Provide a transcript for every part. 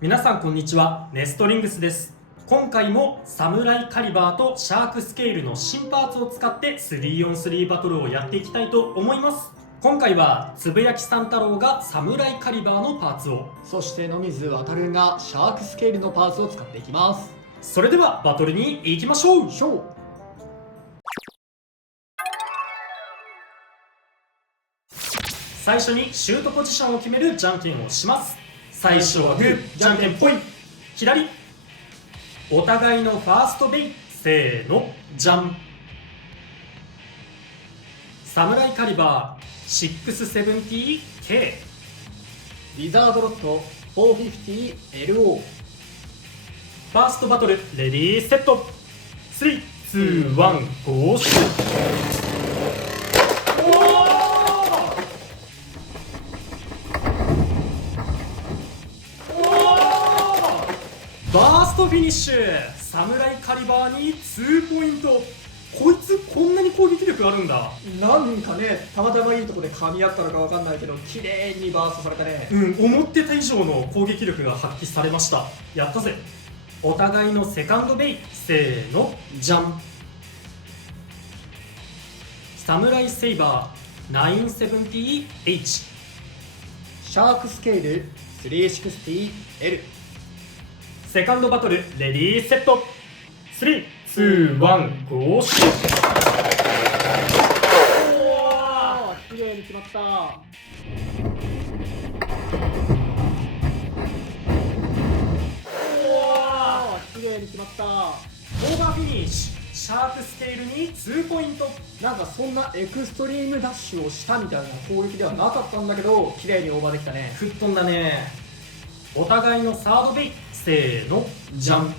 皆さんこんにちは、ネストリングスです。今回もサムライカリバーとシャークスケールの新パーツを使って 3on3 バトルをやっていきたいと思います。今回はつぶやきさん太郎がサムライカリバーのパーツを、そして野水航がシャークスケールのパーツを使っていきます。それではバトルに行きましょう。最初にシュートポジションを決めるじゃんけんをします。最初はグー、じゃんけんぽい。左。お互いのファーストベイ。せーの、じゃん。サムライカリバー 670K。 リザードロット 450LO。 ファーストバトルレディーセット。3、2、1、ゴーシュー。バーストフィニッシュ。サムライカリバーに2ポイント。こいつこんなに攻撃力あるんだ。なんかね、たまたまいいとこで噛み合ったのかわかんないけど綺麗にバーストされたね。思ってた以上の攻撃力が発揮されました。やったぜ。お互いのセカンドベイ。せーの、じゃん。サムライセイバー 970H。 シャークスケール 360L。 セカンドバトルレディーセット。3、2、1、ゴーシュー。綺麗に決まった。綺麗に決まった。オーバーフィニッシュ。シャークスケールに2ポイント。なんかそんなエクストリームダッシュをしたみたいな攻撃ではなかったんだけど綺麗にオーバーできたね。吹っ飛んだね。お互いのサードベイ。せーの、じゃん。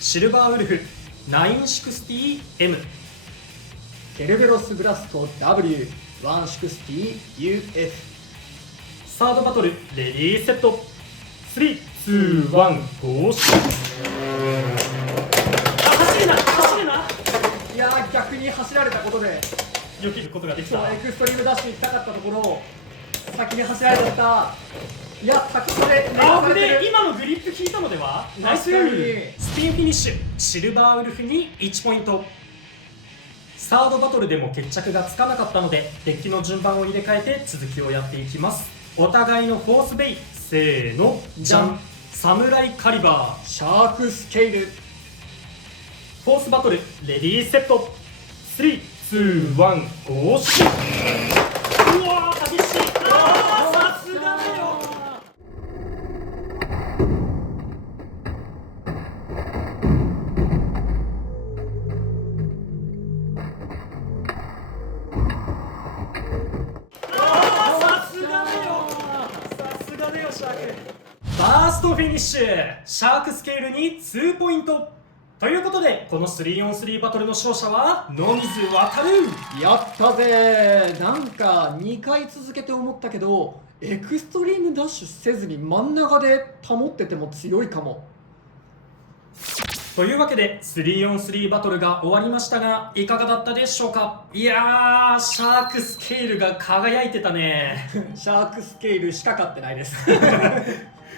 シルバーウルフ 960M。 ケルベロスブラスト W160UF。 サードバトルレディーセット。3、2、1、ゴーシュー。走れな走れな。いやー、逆に走られたことで避けることができそうた。エクストリームダッシュ行きたかったところを先に走られちゃった。いや、先ほどで今のグリップ効いたのでは。ナイス。確かにスピンフィニッシュ。シルバーウルフに1ポイント。サードバトルでも決着がつかなかったのでデッキの順番を入れ替えて続きをやっていきます。お互いのフォースベイ。せーの、じゃん。サムライカリバー。シャークスケール。フォースバトルレディーセット。3、2、1、ゴーシュー。うわー、激しい。さすがだよ。シャーク。バーストフィニッシュ。シャークスケールに2ポイント。ということでこの 3on3 バトルの勝者は野水航。やったぜー。なんか2回続けて思ったけどエクストリームダッシュせずに真ん中で保ってても強いかも。というわけで 3on3 バトルが終わりましたがいかがだったでしょうか。いやー、シャークスケールが輝いてたね。シャークスケールしか勝ってないです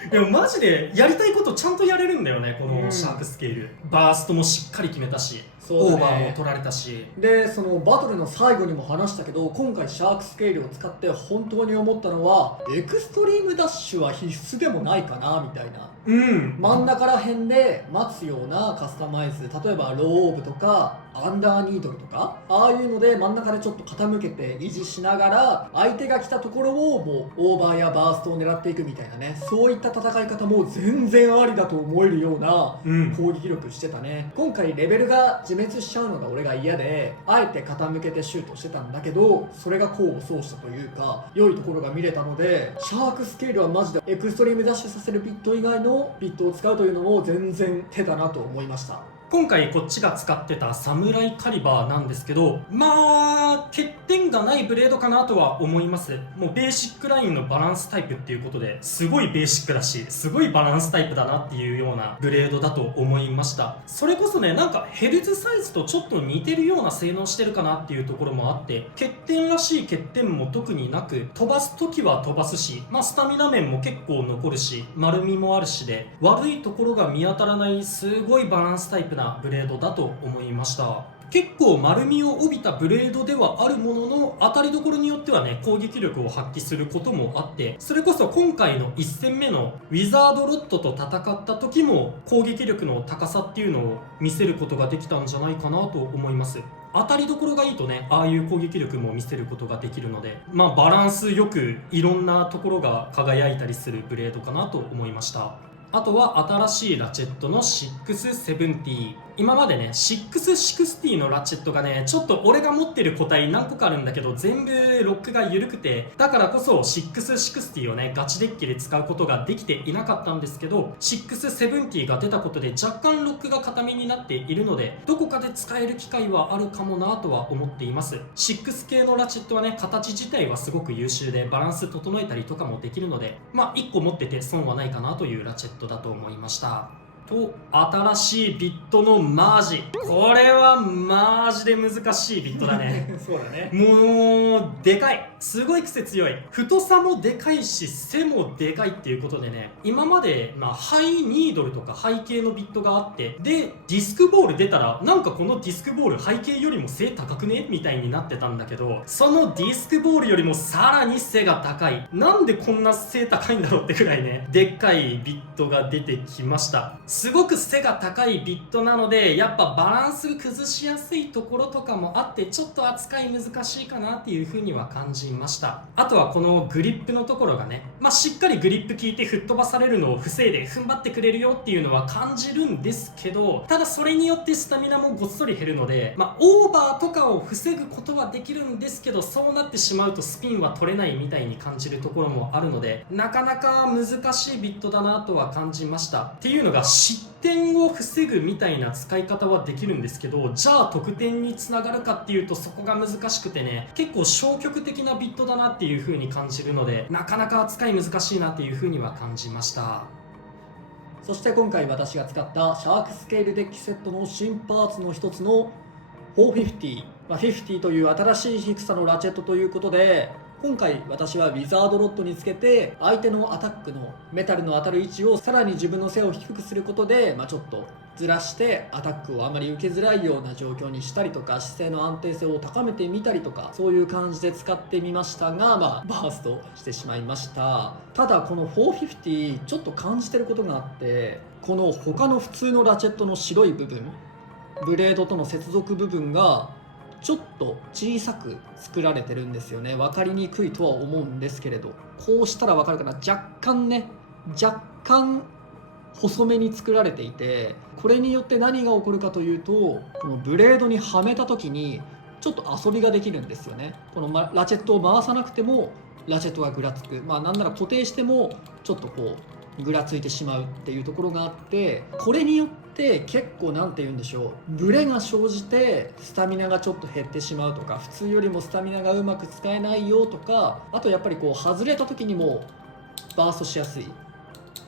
でもマジでやりたいことちゃんとやれるんだよね、このシャークスケール。バーストもしっかり決めたし、そうだね、オーバーも取られたし。でそのバトルの最後にも話したけど今回シャークスケールを使って本当に思ったのはエクストリームダッシュは必須でもないかなみたいな。真ん中ら辺で待つようなカスタマイズ、例えばローオーブとかアンダーニードルとかああいうので真ん中でちょっと傾けて維持しながら相手が来たところをもうオーバーやバーストを狙っていくみたいなね、そういった戦い方も全然ありだと思えるような攻撃力してたね。今回レベルが自滅しちゃうのが俺が嫌であえて傾けてシュートしてたんだけどそれが功を奏したというか良いところが見れたので、シャークスケールはマジでエクストリームダッシュさせるビット以外のビットを使うというのも全然手だなと思いました。今回こっちが使ってたサムライカリバーなんですけど、欠点がないブレードかなとは思います。もうベーシックラインのバランスタイプっていうことで、すごいベーシックだし、すごいバランスタイプだなっていうようなブレードだと思いました。それこそね、なんかヘルツサイズとちょっと似てるような性能してるかなっていうところもあって、欠点らしい欠点も特になく、飛ばす時は飛ばすし、スタミナ面も結構残るし、丸みもあるしで、悪いところが見当たらないすごいバランスタイプなブレードだと思いました。結構丸みを帯びたブレードではあるものの、当たりどころによってはね、攻撃力を発揮することもあって、それこそ今回の1戦目のウィザードロットと戦った時も攻撃力の高さっていうのを見せることができたんじゃないかなと思います。当たりどころがいいとね、ああいう攻撃力も見せることができるので、バランスよくいろんなところが輝いたりするブレードかなと思いました。あとは新しいラチェットの670。今までね、660のラチェットがね、ちょっと俺が持ってる個体何個かあるんだけど、全部ロックが緩くて、だからこそ660をね、ガチデッキで使うことができていなかったんですけど、670が出たことで若干ロックが固めになっているので、どこかで使える機会はあるかもなとは思っています。6系のラチェットはね、形自体はすごく優秀で、バランス整えたりとかもできるので、1個持ってて損はないかなというラチェットだと思いました。と、新しいビットのマージ。これはマジで難しいビットだね。そうだね。もうでかい、すごい癖強い、太さもでかいし背もでかいっていうことでね、今までハイニードルとかハイ系のビットがあって、でディスクボール出たらなんかこのディスクボールハイ系よりも背高くねみたいになってたんだけど、そのディスクボールよりもさらに背が高い、なんでこんな背高いんだろうってくらいね、でっかいビットが出てきました。すごく背が高いビットなので、やっぱバランス崩しやすいところとかもあって、ちょっと扱い難しいかなっていう風には感じました。あとはこのグリップのところがね、しっかりグリップ効いて吹っ飛ばされるのを防いで踏ん張ってくれるよっていうのは感じるんですけど、ただそれによってスタミナもごっそり減るので、オーバーとかを防ぐことはできるんですけど、そうなってしまうとスピンは取れないみたいに感じるところもあるので、なかなか難しいビットだなとは感じました。っていうのが、失点を防ぐみたいな使い方はできるんですけど、じゃあ得点につながるかっていうとそこが難しくてね、結構消極的なビットだなっていう風に感じるので、なかなか扱い難しいなっていう風には感じました。そして今回私が使ったシャークスケールデッキセットの新パーツの一つの450、50という新しい低さのラチェットということで、今回私はウィザードロットにつけて相手のアタックのメタルの当たる位置をさらに自分の背を低くすることで、ちょっとずらしてアタックをあまり受けづらいような状況にしたりとか、姿勢の安定性を高めてみたりとか、そういう感じで使ってみましたが、バーストしてしまいました。ただこの450ちょっと感じてることがあって、この他の普通のラチェットの白い部分、ブレードとの接続部分がちょっと小さく作られてるんですよね。分かりにくいとは思うんですけれど、こうしたら分かるかな、若干細めに作られていて、これによって何が起こるかというと、このブレードにはめた時にちょっと遊びができるんですよね。このラチェットを回さなくてもラチェットがぐらつく、なんなら固定してもちょっとこうぐらついてしまうっていうところがあって、これによって結構なんて言うんでしょう、ブレが生じてスタミナがちょっと減ってしまうとか、普通よりもスタミナがうまく使えないよとか、あとやっぱりこう外れた時にもバーストしやすい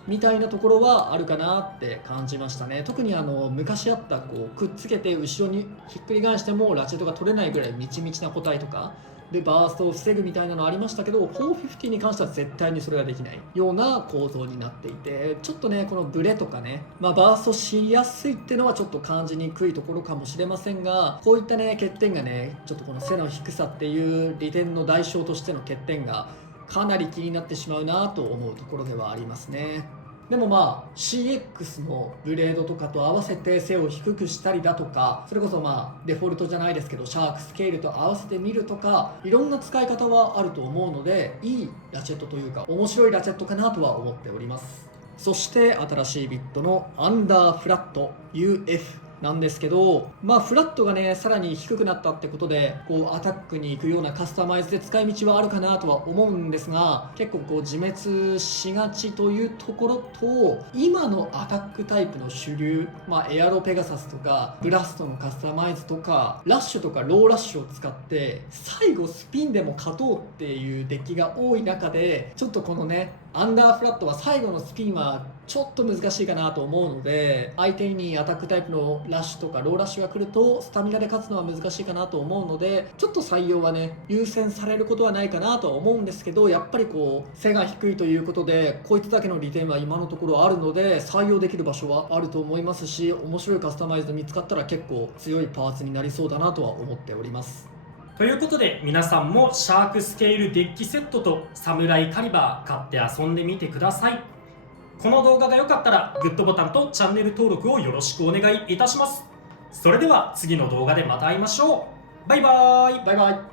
みたいなところはあるかなって感じましたね。特に昔あったこうくっつけて後ろにひっくり返してもラチェットが取れないぐらいみちみちな個体とかでバーストを防ぐみたいなのありましたけど、450に関しては絶対にそれができないような構造になっていて、ちょっとねこのブレとかね、バーストしやすいっていうのはちょっと感じにくいところかもしれませんが、こういったね欠点がね、ちょっとこの背の低さっていう利点の代償としての欠点がかなり気になってしまうなと思うところではありますね。でもCX のブレードとかと合わせて背を低くしたりだとか、それこそデフォルトじゃないですけどシャークスケールと合わせてみるとか、いろんな使い方はあると思うので、いいラチェットというか面白いラチェットかなとは思っております。そして新しいビットのアンダーフラット UF、なんですけど、フラットがねさらに低くなったってことでこうアタックに行くようなカスタマイズで使い道はあるかなとは思うんですが、結構こう自滅しがちというところと、今のアタックタイプの主流、エアロペガサスとかブラストのカスタマイズとかラッシュとかローラッシュを使って最後スピンでも勝とうっていうデッキが多い中で、ちょっとこのねアンダーフラットは最後のスピンはちょっと難しいかなと思うので、相手にアタックタイプのラッシュとかローラッシュが来るとスタミナで勝つのは難しいかなと思うので、ちょっと採用はね優先されることはないかなとは思うんですけど、やっぱりこう背が低いということでこいつだけの利点は今のところあるので採用できる場所はあると思いますし、面白いカスタマイズ見つかったら結構強いパーツになりそうだなとは思っております。ということで皆さんもシャークスケールデッキセットとサムライカリバー買って遊んでみてください。この動画が良かったらグッドボタンとチャンネル登録をよろしくお願いいたします。それでは次の動画でまた会いましょう。バイバーイ。バイバイ。